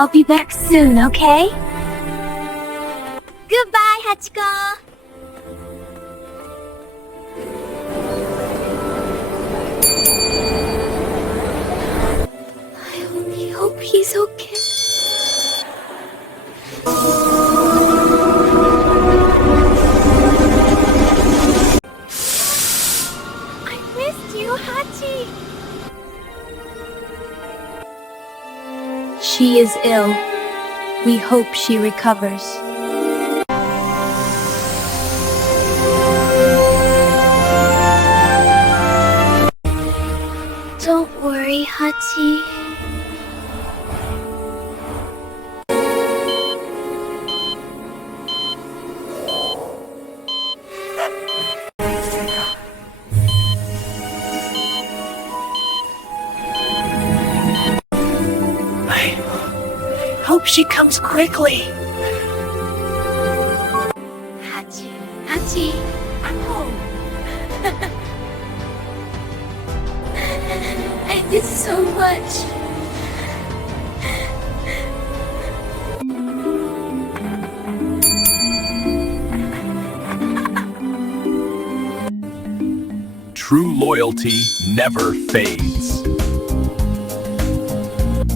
I'll be back soon, okay? Goodbye, Hachiko! I only hope he's okay. I missed you, Hachi! She is ill. We hope she recovers. Don't worry, Hachi. Hope she comes quickly. Hachi, I'm home. I did so much. True loyalty never fades.